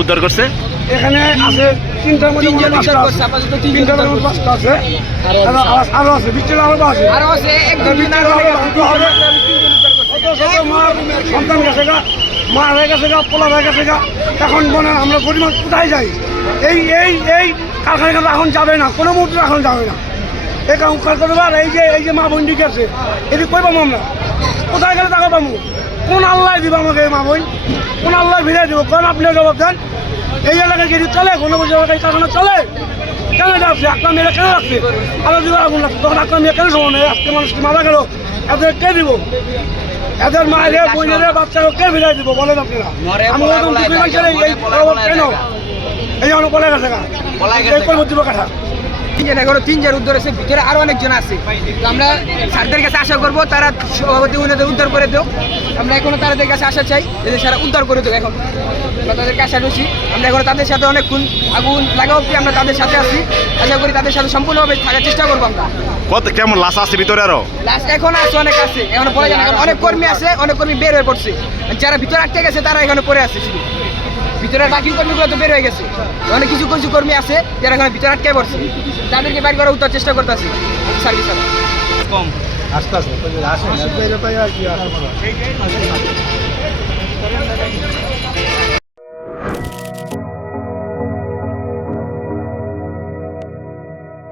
উদ্ধার করছে এখানে আছে তিনটার মধ্যে পাঁচটা আছে আরো আছে বিচ্ছিন্ন আরো আছে সন্তান গেছে গা মা হয়ে গেছে গা পোলা হয়ে গেছে গা এখন মনে আমরা গরিব কোথায় যাই এই কারখানা এখন যাবে না কোনো মুহূর্তে এখন যাবে না এই কারখানার এই যে মা বন্ডি গেছে এটি কই পাবো আমরা কোথায় গেলে টাকা পাবো কোন আল্লাহ দিব আমাকে মা বোন কোন আল্লাহ ভিড়ে দেবো কোন আপনি জবাব দেন এই এলাকায় যদি চলে কোনো বছর এলাকায় কারখানা চলে কেন যাচ্ছে আপনার মেয়েরা কেন রাখছে আরো দিবার আগুন লাগছে তখন আপনার মেয়ে কেন শোনো আজকে মানুষকে মারা গেল এদের কে দিব এদের মায়ের বোনের বাচ্চাকে কে ভিড়াই দিব বলেন আপনারা আমি কেন এই জন্য বলে গেছে দিব কাঠা তিনজন উদ্ধার হয়েছে ভিতরে আরো অনেকজন আছে তো আমরা স্যারদের কাছে আশা করবো তারা সভাপতি উনাদের উদ্ধার করে দেও আমরা এখনো তাদের কাছে আশা চাই যে সারা উদ্ধার করে দেবো এখন আমরা তাদেরকে আশা করছি আমরা এখন তাদের সাথে অনেকক্ষণ আগুন লাগা অব্দি আমরা তাদের সাথে আছি আশা করি তাদের সাথে সম্পূর্ণভাবে থাকার চেষ্টা করবো আমরা কেমন লাশ আছে ভিতরে আরো লাশ এখন আছে অনেক আছে এখন বলা যায় না কারণ অনেক কর্মী আছে অনেক কর্মী বের হয়ে পড়ছে যারা ভিতরে আটকে গেছে তারা এখানে পড়ে আছে শুধু ভিতরের বাকি কর্মীগুলো তো বের হয়ে গেছে অনেক কিছু কর্মী আছে যারা এখানে ভিতরে আটকে পড়ছে তাদেরকে বাইর করার উত্তর চেষ্টা করতেছি সার্ভিস কম আস্তে আস্তে